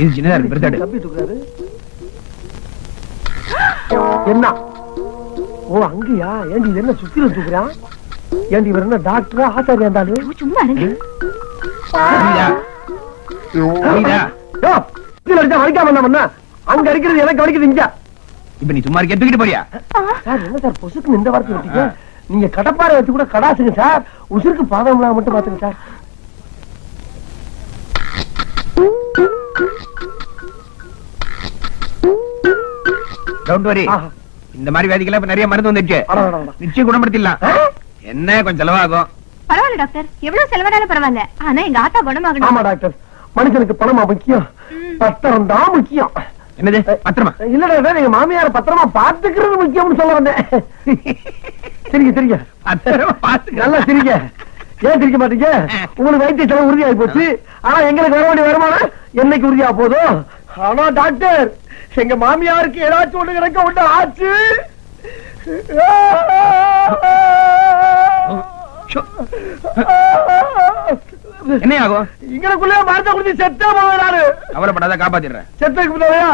இது சின்னதா இருக்கு பெருசாடு. தம்பி தூக்குறாரு. என்ன? ஓ அங்கயா? ஏண்டி இது என்ன சுத்தில தூக்குறான்? ஏண்டி இவர் என்ன டாக்டரா ஆசாரியா இருந்தாலும்? சும்மா இருங்க. வலிக்காம என்ன அங்க அடிக்கிறது எனக்கு வலிக்குது இங்க. இப்ப நீ சும்மா இருக்க தூக்கிட்டு போறியா? சார் என்ன சார் பொசுக்கு இந்த வார்த்தை வச்சீங்க? நீங்க கடப்பாறை வச்சு கூட கடாசுங்க சார். உசுருக்கு பாதம் மட்டும் பாத்துங்க சார். Don't worry. இந்த மாதிரி வியாதிக்கெல்லாம் இப்ப நிறைய மருந்து வந்துருச்சு. நிச்சயம் குணப்படுத்திடலாம். என்ன கொஞ்சம் செலவாகும். பரவாயில்ல டாக்டர், எவ்வளவு செலவானாலும் பரவாயில்ல. ஆனா எங்க ஆத்தா குணமாகணும். ஆமா டாக்டர், மனுஷனுக்கு பணமா முக்கியம், பத்திரம் தான் முக்கியம். என்னது பத்திரமா? இல்ல டாக்டர், நீங்க மாமியார பத்திரமா பாத்துக்கிறது முக்கியம்னு சொல்ல வந்தேன். சரிங்க சரிங்க, நல்லா சிரிங்க. ஏன் சிரிக்க மாட்டீங்க? உங்களுக்கு வைத்திய செலவு உறுதியாகி போச்சு. ஆனா எங்களுக்கு வர வேண்டிய வருமானம் என்னைக்கு உறுதியா போதும். ஆனா டாக்டர், எங்க மாமியாருக்கு ஏதாச்சும் ஒண்ணு கிடக்க ஒண்ணு ஆச்சு. என்ன ஆகும்? இங்களுக்குள்ளே மரத்தை குடிச்சு செத்தே போவாரு. கவலைப்படாத, காப்பாத்திடுறேன். செத்துக்கு போவையா?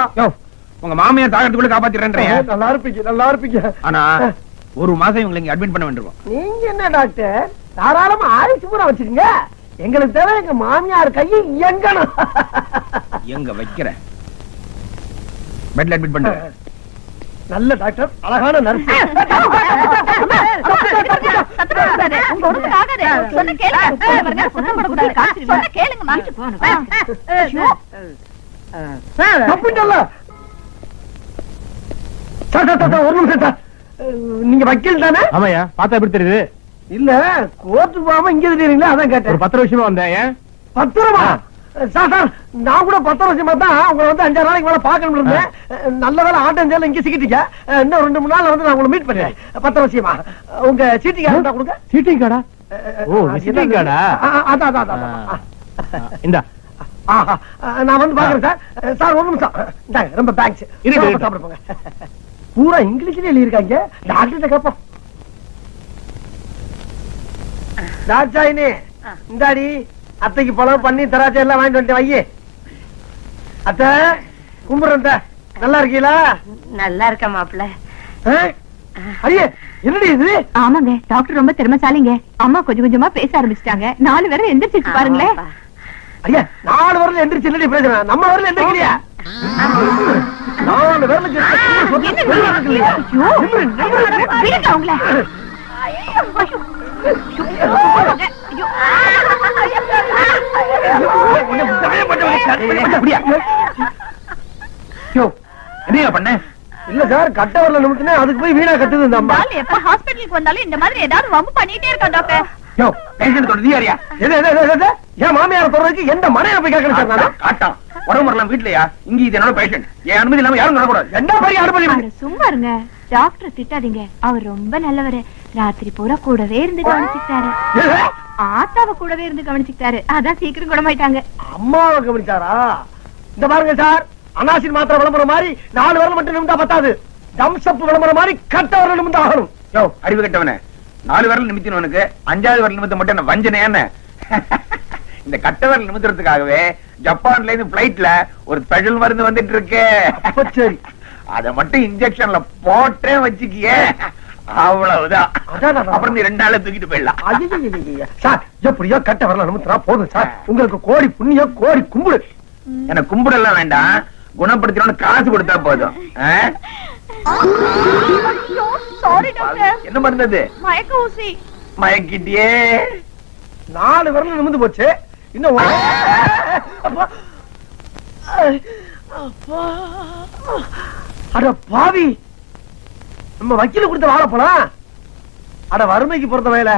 உங்க மாமியார் தாகத்துக்குள்ள காப்பாத்திடுறேன். நல்லா இருப்பீங்க நல்லா இருப்பீங்க. ஆனா ஒரு மாசம் இவங்களை இங்க அட்மிட் பண்ண வேண்டியிருக்கும். நீங்க என்ன டாக்டர், தாராளமா ஆயுசு பூரா வச்சுக்கோங்க. எங்களுக்கு தேவை எங்க மாமியார் கையை எங்கணும். எங்க வைக்கிற பெட்ல அட்மிட் பண்ண. நல்ல டாக்டர், அழகான நர்ஸ். ஒரு நிமிஷம் சார், நீங்க வக்கீல் தானே? ஆமாயா, பார்த்தா எப்படி தெரியுது? இல்ல கோர்ட்டுக்கு போகாம இங்க தெரியுங்களா, அதான் கேட்டேன். 10 வருஷமா வந்தேன். 10 வருஷமா? சார் சார், நான் கூட 10 வருஷமா தான் உங்களை வந்து 5 நாளைக்கு மேல பாக்கணும் இருந்தேன். நல்ல வேலை ஆட்டஞ்சேல இங்க சிக்கிட்டீங்க. இன்னும் 2-3 நாள்ல வந்து நான் உங்களை மீட் பண்ணேன். 10 வருஷமா உங்க சீட்டிங் கார்டு கொடுங்க. சீட்டிங் கார்டா? ஓ, விசிட்டிங் கார்டா? அதான் இந்தா. நான் வந்து பாக்குறேன் சார். சார் ஒரு நிமிஷம், ரொம்ப தேங்க்ஸ். சாப்பிட போங்க. பூரா இங்கிலீஷ்ல எழுதி இருக்காங்க. டாக்டர் கேப்போம். தாட்சாயினி, இந்தாடி அத்தைக்கு பழம் பண்ணி தராச்சை எல்லாம் வாங்கிட்டு வந்து வையே. அத்தை கும்பிடுறேன். நல்லா இருக்கீங்களா? நல்லா இருக்க மாப்பிள்ள. ஐயே என்னடி இது? ஆமாங்க, டாக்டர் ரொம்ப திறமைசாலிங்க. அம்மா கொஞ்சம் கொஞ்சமா பேச ஆரம்பிச்சிட்டாங்க. 4 பேரும் எந்திரிச்சு பாருங்களேன். ஐயா 4 பேர்ல எந்திரிச்சு என்னடி பிரச்சனை? நம்ம பேர்ல எந்திரிக்கலையா? 4 பேர்ல என்ன பண்ண? இல்ல சார், கட்ட வரல நிமித்தினே அதுக்கு போய் வீணா கட்டுது இந்த அம்மா. எப்ப ஹாஸ்பிட்டலுக்கு வந்தாலும் இந்த மாதிரி ஏதாவது வம்பு பண்ணிட்டே இருக்கா டாக்டர். யோ, பேஷண்ட் தொட நீ யாரியா? ஏன் மாமியார் சொல்றதுக்கு எந்த மனையை போய் கேட்கணும் சார்? நான் காட்டான் உடம்பு வரலாம் வீட்லயா? இங்க இது என்னோட பேஷண்ட். என் அனுமதி இல்லாம யாரும் தொடக்கூடாது. என்ன பெரிய அனுமதி? சும்மா இருங்க டாக்டர், திட்டாதீங்க. அவர் ரொம்ப நல்லவரு. ராத்திரி பூரா கூடவே இருந்து கவனிச்சுட்டாரு. ஆத்தாவ கூடவே இருந்து கவனிச்சுட்டாரு. அதான் சீக்கிரம் குணமாயிட்டாங்க. அம்மாவை கவனிச்சாரா? இந்த பாருங்க சார், அனாசின் மாத்திரை விளம்பரம் மாதிரி 4 வரல மட்டும் நிமிந்தா பத்தாது. தம்சப் விளம்பரம் மாதிரி கட்ட வரல நிமிந்தா ஆகணும். யோ, அறிவு கட்டவனே, 4 விரல் நிமித்தினவனுக்கு 5வது விரல் நிமித்த மட்டும் என்ன வஞ்சனையான? இந்த கட்ட விரல் நிமித்துறதுக்காகவே ஜப்பான்ல இருந்து பிளைட்ல ஒரு ஸ்பெஷல் மருந்து வந்துட்டு இருக்கு. சரி, அத மட்டும் இன்ஜெக்ஷன்ல போட்டே வச்சுக்கியே, அவ்வளவுதான். அப்புறம் நீ 2 நாள்ல தூக்கிட்டு போயிடலாம். சார் எப்படியோ கட்ட வரல நிமித்தினா போதும் சார். உங்களுக்கு கோடி புண்ணியம், கோடி கும்பிடு. எனக்கு கும்பிடலாம் வேண்டாம், குணப்படுத்தணும்னு காசு கொடுத்தா போதும். என்ன மருந்தது? மயக்க ஊசி. மயக்கிட்டியே. 4 விரல் நிமிந்து போச்சு. இன்னும் அட பாவி, நம்ம வக்கீல கொடுத்த வாழைப்பழம். அட வறுமைக்கு பொறுத்த வயல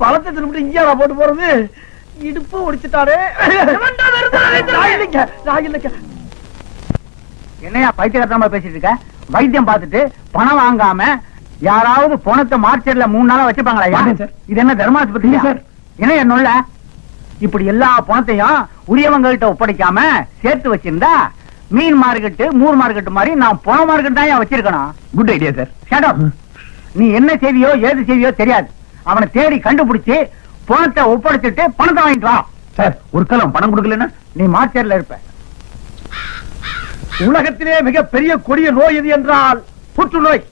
பழத்தை திரும்பிட்டு இங்கேயா போட்டு போறது? இடுப்பு ஒடிச்சுட்டாரு. என்னையா பைத்தியக்காரமா பேசிட்டு இருக்க? வைத்தியம் பார்த்துட்டு பணம் வாங்காம யாராவது பணத்தை மார்க்கெட்ல 3 நாளா வச்சிருப்பாங்களா? இது என்ன தர்மாஸ்பத்திரி சார்? என்ன என்னுள்ள இப்படி எல்லா பணத்தையும் உரியவங்கள்ட்ட ஒப்படைக்காம சேர்த்து வச்சிருந்தா மீன் மார்க்கெட்டு, மூர் மார்க்கெட்டு மாதிரி நான் பண மார்க்கெட் தான் வச்சிருக்கணும். Good idea sir. Shut up. நீ என்ன செய்வியோ ஏது செய்வியோ தெரியாது. அவனை தேடி கண்டுபிடிச்சு பணத்தை ஒப்படைச்சிட்டு பணத்தை வாங்கிட்டு வா. சார், ஒரு காலம் பணம் கொடுக்கலன்னா நீ மார்க்கெட்ல இருப்ப. உலகத்திலே மிகப்பெரிய கொடிய நோய் எது என்றால் புற்றுநோய்.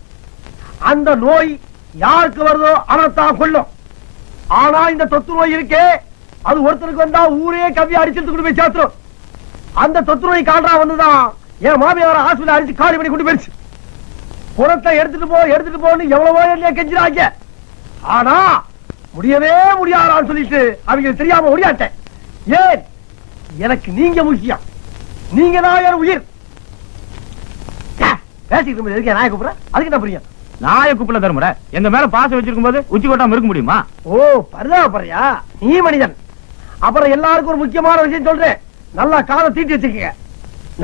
அந்த நோய் யாருக்கு வருதோ அவனைத்தான் கொல்லும். ஆனா இந்த தொத்து நோய் இருக்கே, அது ஒருத்தருக்கு வந்தா ஊரே கவ்வி அடிச்சுட்டு கொண்டு போய் சேர்த்துரும். அந்த தொத்து நோய் கால்ரா வந்துதான் என் மாமியார ஹாஸ்பிட்டல் அடிச்சு காலி பண்ணி கொண்டு போயிடுச்சு. புறத்தை எடுத்துட்டு போன்னு எவ்வளவோ என்ன கெஞ்சிராங்க. ஆனா முடியவே முடியாதான்னு சொல்லிட்டு அவங்க தெரியாம முடியாட்டேன். ஏன்? எனக்கு நீங்க முக்கியம். நீங்க தான் என் உயிர். பேசிட்டு எதுக்கு நாய கூப்பிடுற? அதுக்கு என்ன புரியும்? நாய கூப்பிடல தருமுறை. எங்க மேல பாசம் வச்சிருக்கும் போது உச்சி கொட்டாம இருக்க முடியுமா? ஓ, பரிதாபப்படுறியா? நீ மனிதன். அப்புறம் எல்லாருக்கும் ஒரு முக்கியமான விஷயம் சொல்றேன். நல்லா காலை தீட்டி வச்சுக்கங்க.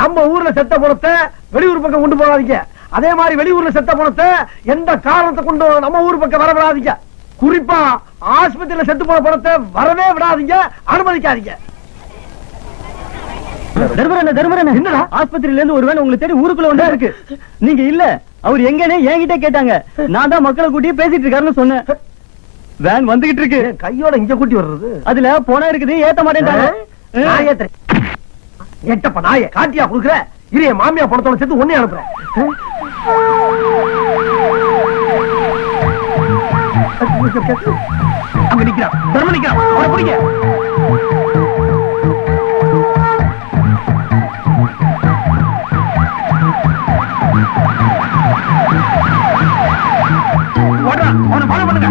நம்ம ஊர்ல செத்த பணத்தை வெளியூர் பக்கம் கொண்டு போகாதீங்க. அதே மாதிரி வெளியூர்ல செத்த பணத்தை எந்த காரணத்தை கொண்டு நம்ம ஊர் பக்கம் வரவிடாதீங்க. குறிப்பா ஆஸ்பத்திரியில செத்து போன பணத்தை வரவே விடாதீங்க, அனுமதிக்காதீங்க. என்னடா ஆஸ்பத்திரியில இருந்து ஒரு வேன் உங்களை தேடி ஊருக்குள்ள ஒன்றா இருக்கு. நீங்க இல்ல, அவர் எங்கன்னு என்கிட்ட கேட்டாங்க. நான் தான் மக்களை கூட்டியே பேசிட்டு இருக்காருன்னு சொன்னேன். வேன் வந்துகிட்டு இருக்கு. கையோட இங்க கூட்டி வர்றது. அதுல போனா இருக்குது, ஏத்த மாட்டேன்டாங்க. நான் ஏத்துறேன். எட்டப்ப நாய காட்டியா குடுக்குற? இரு, என் மாமியா பணத்தோட சேர்த்து ஒன்னே அனுப்புறேன். அங்க நிக்கிறான், தர்ம நிக்கிறான், அவனை பிடிங்க. ஓடுறான், அவனை ஃபாலோ பண்ணுங்க.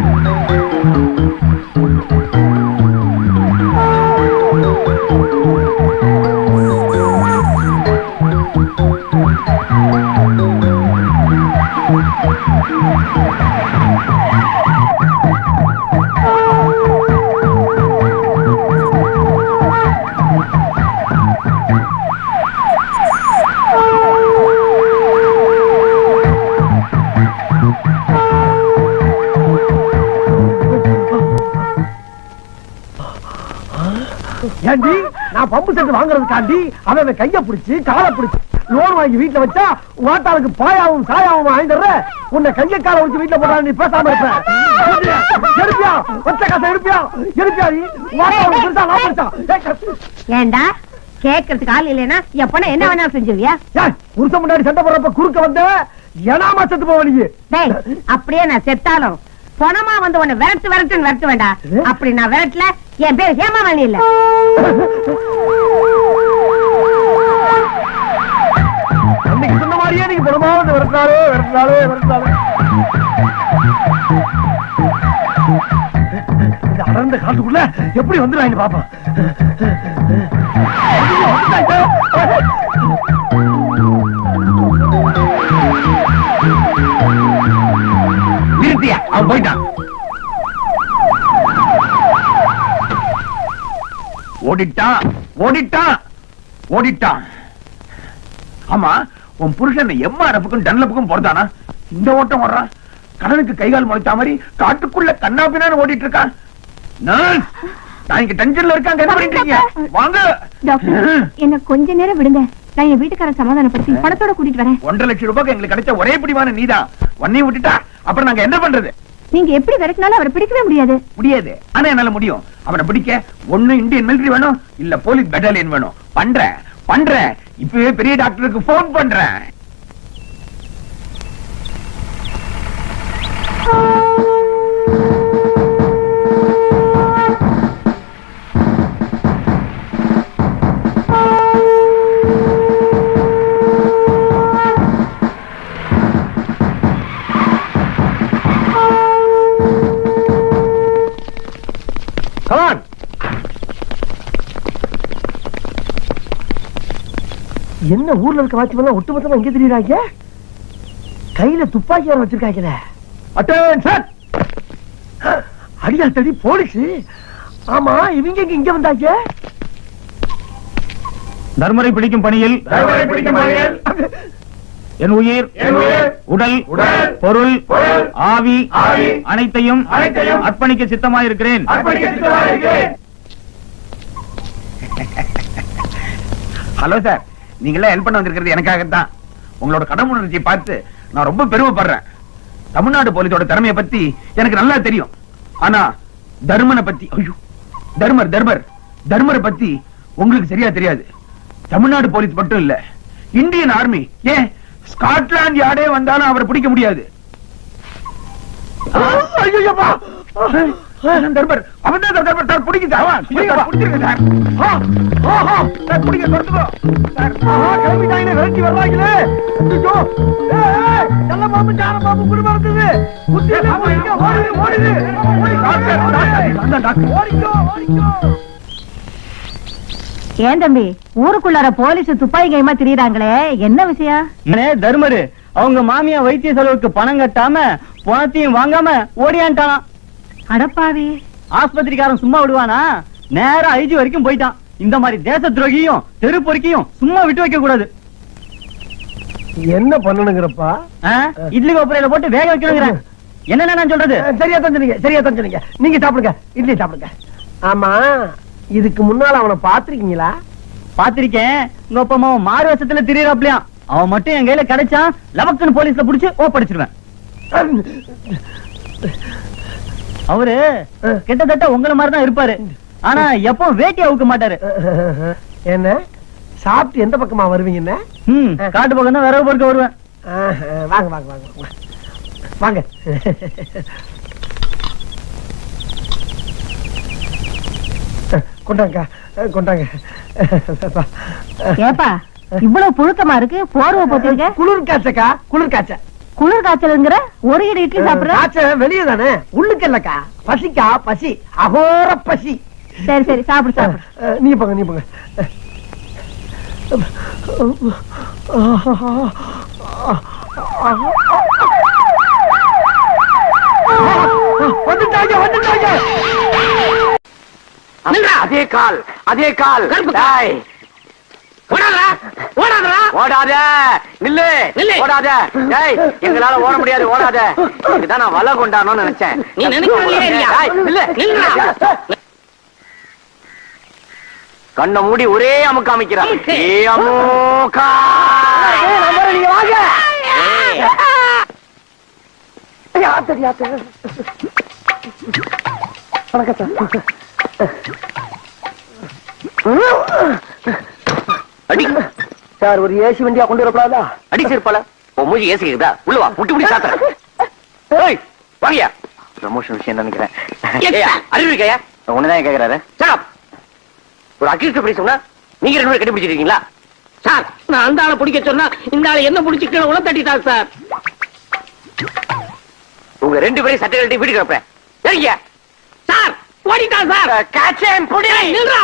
ஏண்டி, நான் பம்பு செட்டு வாங்குறதுக்காண்டி அவன் கைய பிடிச்சு காலை பிடிச்சு லோன் வாங்கி வீட்டுல வச்சா வாட்டாளுக்கு பாயாவும் சாயாவும் வாங்கிடுற. உன்னை கைய காலை வச்சு வீட்டுல போட்டா நீ பேசாம இருப்ப. எடுப்பியா? ஒத்த காசை எடுப்பியா? எடுப்பியா? நீ வாட்டாளுக்கு பெருசா நான் பெருசா? ஏண்டா கேக்குறதுக்கு ஆள் இல்லைன்னா எப்பனா என்ன வேணாலும் செஞ்சிருவியா? புருஷன் முன்னாடி சண்டை போடுறப்ப குறுக்க வந்த ஏனாமா செத்து போவ நீ? அப்படியே நான் செத்தாலும் பணமா வந்து உன்னை விரட்டு வேண்டாம். அப்படி நான் விரட்டல, என் பேர் ஹேமாவணி இல்ல. அன்னைக்கு சொன்ன மாதிரியே நீங்க பணமா வந்து விரட்டினாலே. அடர்ந்த காட்டுக்குள்ள எப்படி வந்துடுறாங்க பாப்பா. நிறுத்தியா, அவன் போயிட்டான். ஓடிட்டான். ஆமா, உன் புருஷன் எம்ஆர்எஃப்க்கும் டன்லப்புக்கும் போறதானா? இந்த ஓட்டம் ஓடுறான். கடனுக்கு கைகால் முளைச்சா மாதிரி காட்டுக்குள்ள கண்ணாபின்னு ஓடிட்டு இருக்கான். நர்ஸ், நான் இங்க டென்ஷன்ல இருக்காங்க. என்ன பண்ணிட்டு இருக்கீங்க? வாங்க டாக்டர், என்ன கொஞ்ச நேரம் விடுங்க. நான் என் வீட்டுக்கார சமாதானப்படுத்தி பணத்தோட கூட்டிட்டு வரேன். 1.5 லட்சம் ரூபாய்க்கு எங்களுக்கு கிடைச்ச ஒரே பிடிவான நீதான். உன்னையும் விட்டுட்டா அப்புறம் நாங்க என்ன பண்றது? நீங்க எப்படி விரட்டினாலும் அவரை பிடிக்கவே முடியாது. ஆனா என்னால முடியும். அவனை பிடிக்க ஒண்ணு இந்தியன் மிலிட்டரி வேணும், இல்ல போலீஸ் பெட்டாலியன் வேணும். பண்றேன். இப்பவே பெரிய டாக்டருக்கு போன் பண்றேன். என்ன ஊர்ல இருக்க வாட்ச்மேன் ஒட்டுமொத்தமா எங்க தெரியுறாங்க? கையில துப்பாக்கி வர வச்சிருக்காங்க. அட்டென்ஷன்! அடியால் தடி போலீஸ். ஆமா, இவங்க இங்க வந்தாங்க. தர்மரை பிடிக்கும் பணியில் என் உயிர், உடல், பொருள், ஆவி அனைத்தையும் அர்ப்பணிக்க சித்தமாயிருக்கிறேன். ஹலோ சார், நீங்களே ஹெல்ப் பண்ண வந்திருக்கிறது எனக்காகத்தான். உங்களோட கடமுணர்ச்சியை பார்த்து நான் ரொம்ப பெருமைப்படுறேன். தமிழ்நாடு போலீஸோட திறமையை பத்தி எனக்கு நல்லா தெரியும். ஆனா தர்மனை பத்தி, ஐயோ, தர்மரை பத்தி உங்களுக்கு சரியா தெரியாது. தமிழ்நாடு போலீஸ் மட்டும் இல்ல, இந்தியன் ஆர்மி. ஏன் ஸ்காட்லாந்து யார்டே வந்தாலும் அவரை பிடிக்க முடியாது. ஐயோப்பா, தர்மர் அவன் தான் தர்மர் சார். பிடிக்குது அவன் பிடிச்சிருக்க சார். சார் பிடிக்க கொடுத்துக்கோ சார். கிளம்பிட்டாங்க, விரட்டி வர்றாங்களே. ஐயோ, நல்ல பாம்பு சார பாம்பு குரு மறந்தது. ஓடிக்கோ ஓடிக்கோ. ஏன் தம்பி, ஊருக்குள்ளார போலீஸ் துப்பாக்கி கைமா திரியறாங்களே, என்ன விஷயம்? தர்மரு அவங்க மாமியா வைத்திய செலவுக்கு பணம் கட்டாம பணத்தையும் வாங்காம ஓடியான்ட்டான். அடப்பாவி, ஆஸ்பத்திரிக்காரன் சும்மா விடுவானா? நேரா ஐஜி வரைக்கும் போயிட்டான். இந்த மாதிரி தேச துரோகியும் தெரு பொறுக்கியும் சும்மா விட்டு வைக்க கூடாது. என்ன பண்ணணுங்கிறப்பா? இட்லி கோப்பரையில போட்டு வேக வைக்கணுங்கிறேன். என்னென்ன நான் சொல்றது? சரியா தான் சொன்னீங்க. நீங்க சாப்பிடுங்க, இட்லி சாப்பிடுங்க. ஆமா, இதுக்கு முன்னால அவனை பாத்திருக்கீங்களா? பாத்திருக்கேன். உங்க அப்பா அம்மா மாறு வருஷத்துல திரியறாப்லையா? அவன் மட்டும் என் கையில கிடைச்சான், லவக்குன்னு போலீஸ்ல புடிச்சு ஒப்படைச்சிருவேன். அவரு கிட்டத்தட்ட உங்களை மாதிரிதான் இருப்பாரு. ஆனா எப்போ வேட்டி அவுக்க மாட்டாரு. என்ன சாப்பிட்டு எந்த பக்கமா வருவீங்க? காட்டு பக்கம் தான் விறகு பொறுக்க வருவேன். வாங்க வாங்க வாங்க வாங்க. கொண்டாங்க கொண்டாங்க. ஏப்பா இவ்வளவு புழுக்கமா இருக்கு, போர்வை போட்டிருக்க? குளிர் காய்ச்சக்கா, குளிர் காய்ச்ச. குளிர் காய்ச்சலுங்கிற ஒரு இடி இட்லி சாப்பிடுற? காய்ச்சல் வெளியே தானே, உள்ளுக்கு இல்லக்கா. பசிக்கா, பசி, அகோர பசி. சரி சரி, சாப்பிடு சாப்பிடு. நீ போங்க நீ போங்க. வந்துட்டாங்க வந்துட்டாங்க. அதே கால் அதே கால். ஓடாத நில்லு நில்லு. ஓடாத. எங்களால ஓட முடியாது, ஓடாத. இதுதான் நான் வலை கொண்டாடணும்னு நினைச்சேன். நீ கண்ணை மூடி ஒரே அமுக்கு அமைக்கிறான். அடி சார், ஒரு ஏசி வண்டியா கொண்டு வரப்படாதா? அடிச்சிருப்பால மூஞ்சி ஏசி இருக்குதா? உள்ள வா, முட்டி முடி சாத்துறேன். வாங்கயா, ப்ரமோஷன் விஷயம் நினைக்கிறேன். அறிவிக்கையா ஒண்ணுதான் கேக்குறாரு. ஒரு அக்யூஸ்ட் படி சொன்னா நீங்க 2 பேரும் கண்டுபிடிச்சிருக்கீங்களா? சார், நான் அந்த ஆளை பிடிக்க சொன்னா இந்த ஆளை என்ன பிடிச்சி கீழே உள்ள தட்டிட்டார் சார். உங்க 2 பேரும் சட்டை கழட்டி வீட்டுக்கு வைப்பேன். சரிங்க சார், ஓடிட்டான் சார். கேட்சேன் புடி. நில்றா.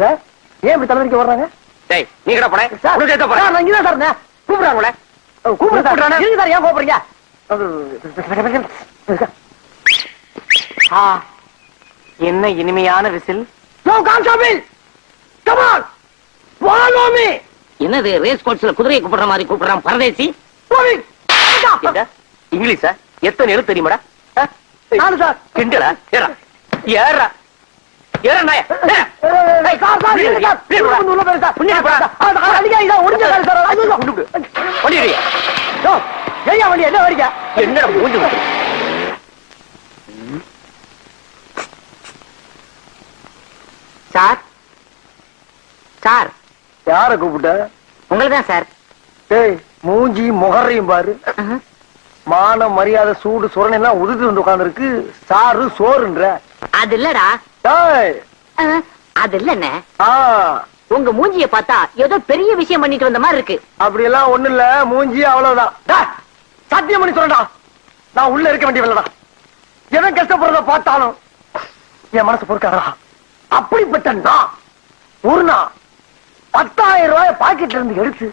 சார், ஏன் இப்படி தலைவலிக்க வர்றாங்க? டேய், நீ கடை போறேன். சார், நான் இங்கதான் சார் இருந்தேன். கூப்பிடுறாங்களே. கூப்பிடுறாங்க. இருங்க சார், ஏன் கோபப்படுறீங்க? என்ன இனிமையான விசில். என்னது ரேஸ் கோர்ஸ்ல குதிரையை கூப்பிடுற மாதிரி கூப்பிடுறான் பரதேசி? இங்கிலீஷா? எத்தனை எழுத்து தெரியுமாடா? நானு சார். கிண்டலா? ஏறா ஏறா ஏறா நாய. என்னடா மூஞ்சி சார்? சார், யார கூப்பிட்ட? உங்களுதான் சார். டேய், மூஞ்சி முகரையும் பாரு. மான மரியாதை சூடு சுரணை எல்லாம் உதுத்து வந்து உட்கார்ந்து இருக்கு. சாரு சோறுன்ற. அது இல்லடா. டேய், அது இல்லண்ணே, ஆ, உங்க மூஞ்சிய பார்த்தா ஏதோ பெரிய விஷயம் பண்ணிட்டு வந்த மாதிரி இருக்கு. அப்படி எல்லாம் ஒண்ணு இல்ல, மூஞ்சி அவ்வளவுதான். டேய், சத்தியம் பண்ணி சொல்றா, நான் உள்ள இருக்க வேண்டியவளடா. எவன் கஷ்டப்படுறத பார்த்தாலும் என் மனசு பொறுக்காதா. அப்படிப்பட்ட நான் ஒரு நாள் 10,000 ரூபாய் பாக்கெட்ல இருந்து எடுத்து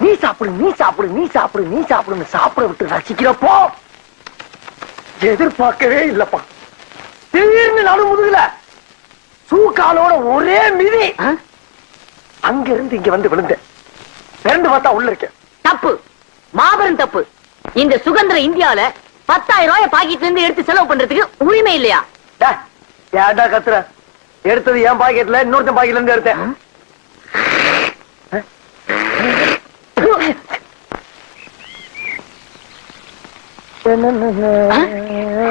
நீ சாப்பிடு நீ சாப்பிடு நீ சாப்பிடு நீ சாப்பிடுன்னு சாப்பிட விட்டு ரசிக்கிறப்போ எதிர்பார்க்கவே இல்லப்பா. திடீர்னு நடு முதுகுல சூக்காலோட ஒரே மிதி. அங்க இருந்து இங்க வந்து விழுந்தேன். பிறந்து பார்த்தா உள்ள இருக்கேன். தப்பு, மாபெரும் தப்பு. இந்த சுதந்திர இந்தியால 10,000 ரூபாய் பாக்கெட்ல இருந்து எடுத்து செலவு பண்றதுக்கு உரிமை இல்லையா? ஏன்டா கத்துற? எடுத்தது என் பாக்கெட்ல, இன்னொருத்தன் பாக்கெட்ல இருந்து எடுத்தேன்.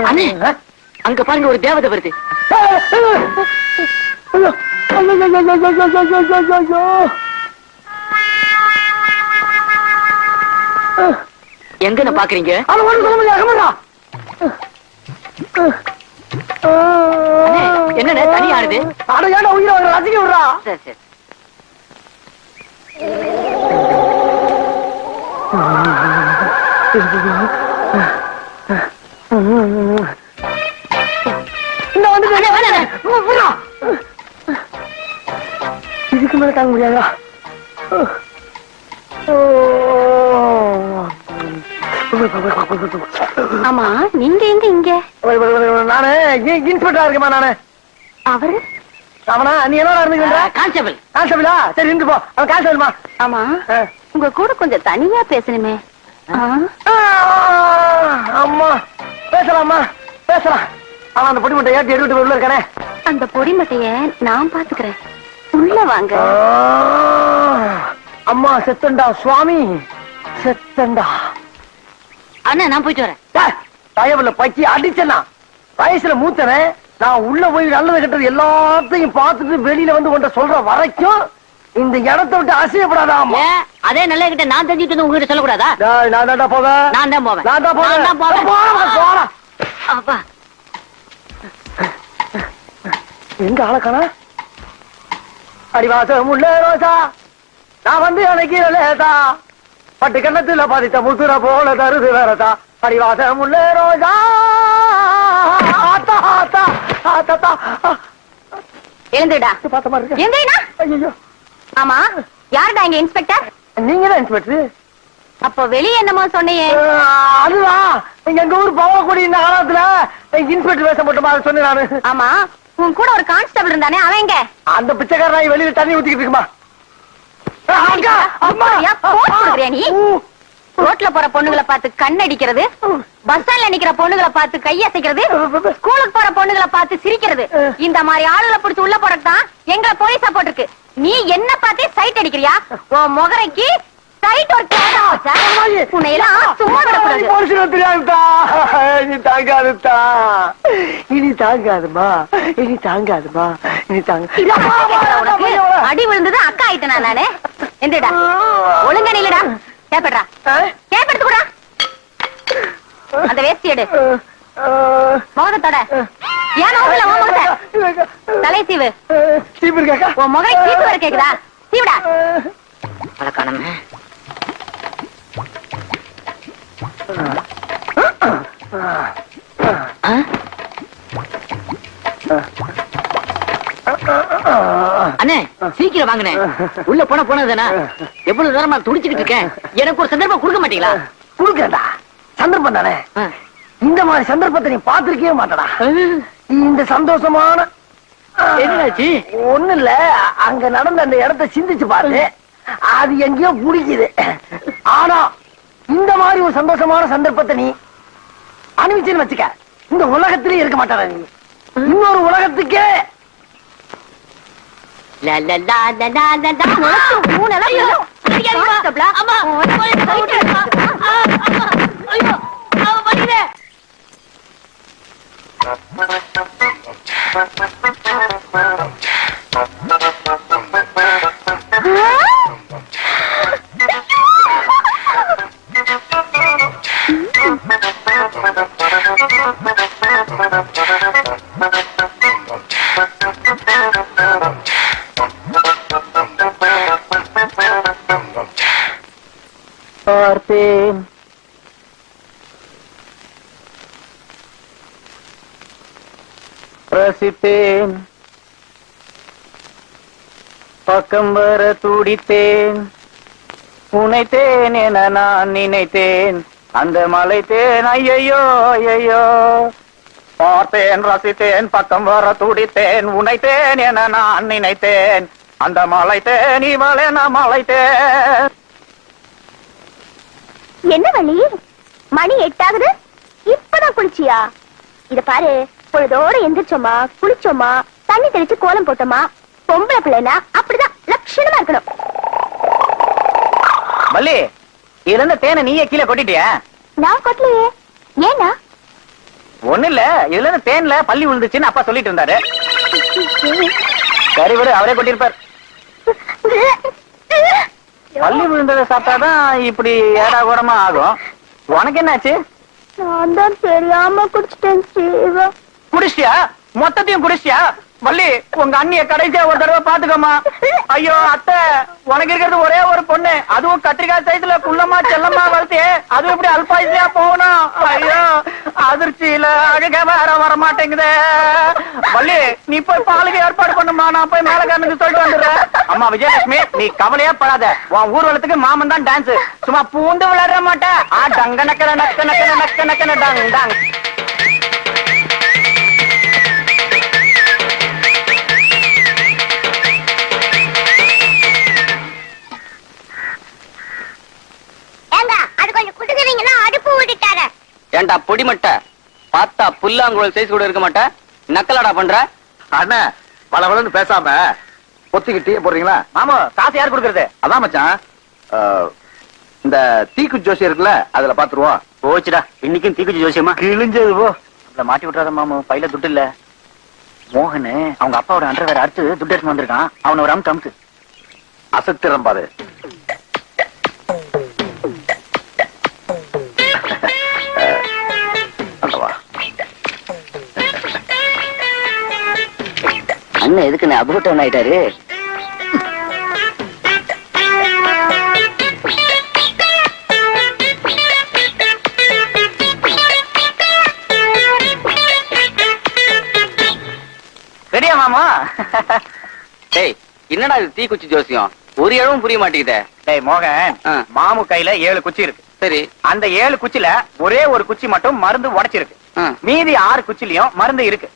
அண்ணே அங்க பாருங்க ஒரு தேவதை வருது. எங்க பாக்குறீங்க? என்ன தனி ஆடுது? அடையாட உயிரை ரசிக்க விடுறா. சரி சரி. இதுக்கு மேல தாங்க முடியாதா? ஆமா நீங்க எங்க இங்க? நானு இன்ஸ்பெக்டரா இருக்கேமா நானு. அவரு அவனா நீ என்ன இருந்துக்கிற? கான்ஸ்டபிள். கான்ஸ்டபிளா? சரி இருந்து போ. அவன் கான்ஸ்டபிள்மா. ஆமா உங்க கூட கொஞ்சம் தனியா பேசணுமே. அம்மா பேசலாமா? பேசலாம். அவன் அந்த பொடி மட்டை ஏற்றி எடுத்துட்டு உள்ள இருக்கானே. அந்த பொடி மட்டைய நான் பாத்துக்கிறேன். உள்ள வாங்க. அம்மா செத்தண்டா சுவாமி செத்தண்டா. அண்ணா நான் போயிட்டு வரேன். தயவுல பச்சி அடிச்சனா வயசுல மூத்தனே. நான் உள்ள போய் நல்லது கெட்டது எல்லாத்தையும் பார்த்துட்டு வெளியில வந்து கொண்ட சொல்ற வரைக்கும் இந்த இடத்தை விட்டு அசையப்படாதாம். அதே நல்ல கிட்ட நான் தெரிஞ்சுட்டு உங்ககிட்ட சொல்லக்கூடாதா? நான் தான்டா போவேன். நான் தான் போவேன். நான் தான் போவேன். நான் போவேன். போறேன். அப்பா எங்க ஆளக்கானா? அடிவாசம் உள்ள ரோசா நான் வந்து எனக்கு லேதா பட்டு கண்ணத்துல பாதித்த முத்துற போல தருது வேறதா. அடிவாசம் உள்ள ரோசா ஆத்தா ஆத்தா ஆத்தா எழுந்துடா. பார்த்த மாதிரி இருக்கு. எங்கடா? ஐயோ ஆமா யாருடா இங்க இன்ஸ்பெக்டர்? நீங்க தான் இன்ஸ்பெக்டர். அப்போ வெளியே என்னமோ சொன்னியே? அதுதான் எங்க ஊர் பவக்குடி இந்த காலத்துல இன்ஸ்பெக்டர் வேஷம் போட்டு மாதிரி சொன்னேன் நானு. ஆமா உன் கூட ஒரு கான்ஸ்டபிள் இருந்தானே அவன் எங்க? அந்த பிச்சைக்காரன் வெளியில தண்ணி ஊத்திக்கிட்டு இருக்குமா? நீ ரோட்ல போற பொண்ணுகளை பார்த்து கண்ணடிக்கிறது, பஸ் ஸ்டாண்ட்ல நிக்கிற பொண்ணுகளை பார்த்து கையசைக்கிறது, ஸ்கூலுக்கு போற பொண்ணுகளை பார்த்து சிரிக்கிறது, இந்த மாதிரி ஆளுகளை பிடிச்சு உள்ள போறதுதான் எங்களை போலீஸா போட்டிருக்கு. நீ என்ன பார்த்தே சைட் அடிக்கிறியா? உன் முகரைக்கு சைட் ஒரு உன்னை எல்லாம் சும்மா விடக்கூடாது. இனி தாங்காதுதா. இனி தாங்காதுமா. இனி தாங்காதுமா. இனி உனக்கு அடி விழுந்தது அக்கா ஆயிட்டனா நானு? எந்தடா ஒழுங்க நில்லடா. கேப்படா கேப்படுத்து கூட அந்த வேஸ்டி எடு. முகத்தோட ஏன் முகத்துல உன் முகத்தை தலை சீவு. சீப்பு இருக்காக்கா? உன் முகை சீப்பு வர கேக்குதா? சீவிடா. பழக்கானமே அண்ணே சீக்கிரம் வாங்கினேன். உள்ள போனதானா? எவ்வளவு நேரமா துடிச்சுக்கிட்டு இருக்கேன். எனக்கு ஒரு சந்தர்ப்பம் கொடுக்க மாட்டீங்களா? குடுக்கடா. சந்தர்ப்பம் தானே. இந்த மாதிரி சந்தர்ப்பத்தை நீ பாத்திருக்கவே மாட்டடா. இந்த சந்தோஷமான என்னாச்சு? ஒண்ணு இல்ல, அங்க நடந்த அந்த இடத்தை சிந்திச்சு பாரு. அது எங்கேயோ பிடிக்குது. ஆனா இந்த மாதிரி ஒரு சந்தோஷமான சந்தர்ப்பத்தை நீ அனுபவிச்சுன்னு வச்சுக்க, இந்த உலகத்திலே இருக்க மாட்டாரா நீ. இன்னொரு உலகத்துக்கே பார்த்தேன். ரசித்தேன். பக்கம் வர துடித்தேன். உனைத்தேன் என நான் நினைத்தேன். அந்த மலைத்தேன் ஐயோ ஐயோ. பார்த்தேன் ரசித்தேன் பக்கம் வர துடித்தேன். உனைத்தேன் என நான் நினைத்தேன். அந்த மலைத்தேன் இவளென மலைத்தேன். என்ன வழி? மணி 8 ஆகுது. இப்பதான் குளிச்சியா? இத பாரு, பொழுதோட எந்திரிச்சோமா, குளிச்சோமா, தண்ணி தெளிச்சு கோலம் போட்டோமா. பொம்பளை பிள்ளைனா அப்படிதான் லட்சணமா இருக்கணும். மல்லி, இதுல இருந்து தேனை நீயே கீழே கொட்டிட்டியா? நான் கொட்டலையே. ஏன்னா ஒண்ணு இல்ல இதுல இருந்து தேன்ல பள்ளி விழுந்துச்சுன்னு அப்பா சொல்லிட்டு இருந்தாரு. சரி விடு, அவரே கொட்டிருப்பார். பள்ளி விழுந்ததை சாப்பிட்டாதான் இப்படி ஏடா கூடமா ஆகும். உனக்கு என்னாச்சு? நான் தான் தெரியாம குடிச்சிட்டேன் சிவா. குடிச்சியா? மொத்தத்தையும் குடிச்சியா? வள்ளி, உங்க அண்ணிய கடைசியா ஒரு தடவை பாத்துக்கோமா. ஐயோ அத்தை, உனக்கு இருக்கிறது ஒரே ஒரு பொண்ணு, அதுவும் கத்திரிக்காய் சைஸ்ல குள்ளமா செல்லமா வளர்த்தியே, அதுவும் இப்படி அல்பாயுசியா போகணும். ஐயோ அதிர்ச்சியில அழுக வேற வர மாட்டேங்குதே. வள்ளி, நீ போய் பாலுக்கு ஏற்பாடு பண்ணுமா, நான் போய் மேலக்காரனுக்கு சொல்லிட்டு வந்துடுறேன். அம்மா விஜயலட்சுமி, நீ கவலையே படாத. உன் ஊர்வலத்துக்கு மாமன் தான் டான்ஸ், சும்மா பூந்து விளையாட மாட்டேன். டங்க நக்கன நக்க நக்கன நக்க நக்கன டங் டங். ஏண்டா பொடி மட்ட, பார்த்தா புல்லாங்குழல் சைஸ் கூட இருக்க மாட்டேன், நக்கலடா பண்ற. அண்ணா பலவளன்னு பேசாம பொத்திக்கிட்டே போடுறீங்களா? மாமா, காசு யார் கொடுக்கறது? அதான் மச்சான், இந்த தீக்குச்சி ஜோசி இருக்குல்ல, அதுல பாத்துருவோம். போச்சுடா, இன்னைக்கும் தீக்குச்சி ஜோசியமா கிழிஞ்சது போ. அதுல மாட்டி விட்டுறாத மாமு, பையில துட்டு இல்ல. மோகனு அவங்க அப்பாவோட அண்டர் வேற அறுத்து துட்டு எடுத்து வந்திருக்கான், அவனை ஒரு அமுக்கு. அசத்திரம் பாரு. அண்ணன் எதுக்கு அபூட்டம் ஆயிட்டாரு? ரெடியா மாமா? டேய், என்னடா இது தீக்குச்சி ஜோசியம்? ஒரு இழவும் புரிய மாட்டேங்குதே. டேய் மோகன், மாமு கையில 7 குச்சி இருக்கு. சரி, அந்த 7 குச்சில ஒரே ஒரு குச்சி மட்டும் மருந்து உடைச்சிருக்கு. மீதி 6 குச்சிலையும் மருந்து இருக்கு.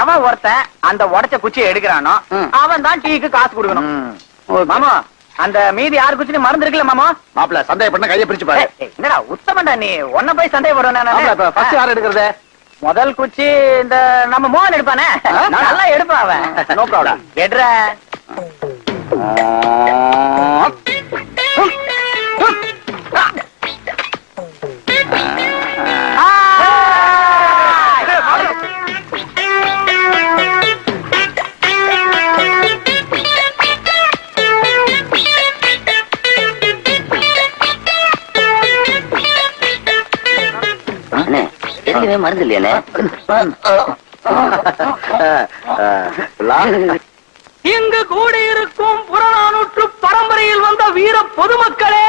எவன் ஒருத்தன் அந்த உடைச்ச குச்சியை எடுக்கிறானோ அவன் தான் டீக்கு காசு கொடுக்கணும். மாமா, அந்த மீதி 6 குச்சிலையும் மருந்து இருக்குல்ல மாமா? மாப்பிள்ள சந்தேகப்பட்ட கையை பிரிச்சு பாரு. என்னடா உத்தமண்டா நீ, ஒன்ன போய் சந்தேகப்படுறேன். யார் எடுக்கிறது? முதல் குச்சி இந்த நம்ம மோகன் எடுப்பானே, நல்லா எடுப்பான் அவன். No problem. எடுற மருந்து இல்லையானே? இங்கு கூடியிருக்கும் புறநானூற்று பரம்பரையில் வந்த வீர பொதுமக்களே,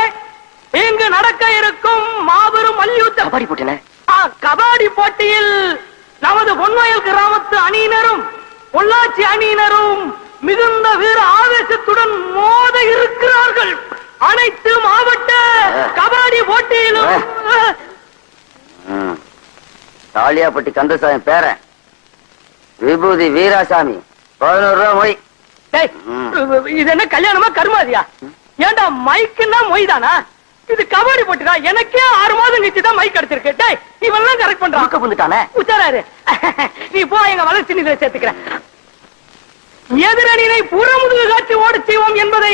இங்கு நடக்க இருக்கும் மாபெரும் மல்யுத்த கபாடி போட்டில கபாடி போட்டியில் நமது பொன்வயல் கிராமத்து அணியினரும் பொள்ளாச்சி அணியினரும் மிகுந்த வீர ஆவேசத்துடன் மோத இருக்கிறார்கள். அனைத்து மாவட்ட கபாடி போட்டியிலும் தாலியாப்பட்டி கந்தசாமி பேரன் விபூதி வீராசாமி 11 ரூபாய் மொய். இது என்ன கல்யாணமா கருமாதியா? ஏண்டா மைக்குன்னா மொய்தானா? இது கபாடி போட்டுடா. எனக்கே 6 மாதம் கழிச்சுதான் மைக் கிடைச்சிருக்கு. டேய், இவெல்லாம் கரெக்ட் பண்றான். வந்துட்டானே உச்சாராரு, நீ போ, எங்க வளர்ச்சி நிதியில சேர்த்துக்கிறேன். எதிரணியை புறமுதுகு காட்சி ஓட செய்வோம் என்பதை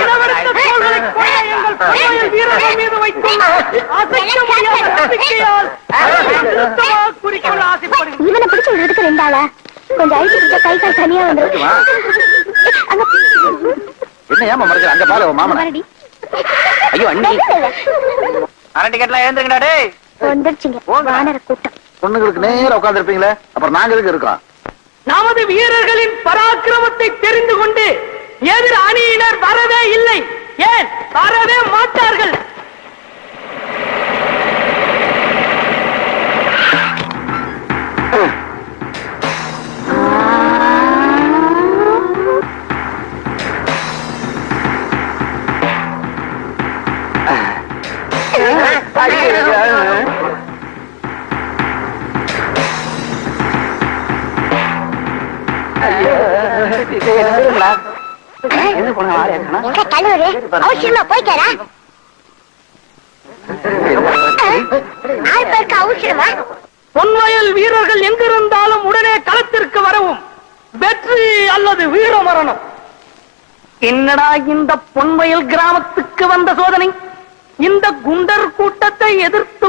இடவெடுத்த தோள்களை கொண்ட எங்கள் பொன்வயல் வீரர்கள் மீது வைக்கும் அசைக்க முடியாத நம்பிக்கையால் குறிக்கொள்ள ஆசைப்படுகிறேன். இவனை பிடிச்சு விடுறதுக்கு 2 ஆளா? கொஞ்சம் அழிச்சு கை கால் தனியா வந்துடும். என்ன ஏமா மறைச்சு அங்க பாரு மாமன். ஐயோ அண்ணி, அரை டிக்கெட்லாம் ஏந்துங்கடா. டேய், வந்துருச்சுங்க வானர கூட்டம். பொண்ணுங்களுக்கு நேரா உட்கார்ந்து இருப்பீங்களே, அப்புறம் நாங்க எதுக்கு இருக்கோம்? நமது வீரர்களின் பராக்கிரமத்தை தெரிந்து கொண்டு எதிர் அணியினர் வரவே இல்லை, ஏன் வரவே மாட்டார்கள். அவசியமா போய்க்காரா? அவசியமா பொன்வயல் வீரர்கள் எங்கிருந்தாலும் உடனே களத்திற்கு வரவும். வெற்றி அல்லது வீர மரணம். என்னடா இந்த பொன்வயல் கிராமத்துக்கு வந்த சோதனை? இந்த குண்டர் கூட்டத்தை எதிர்த்து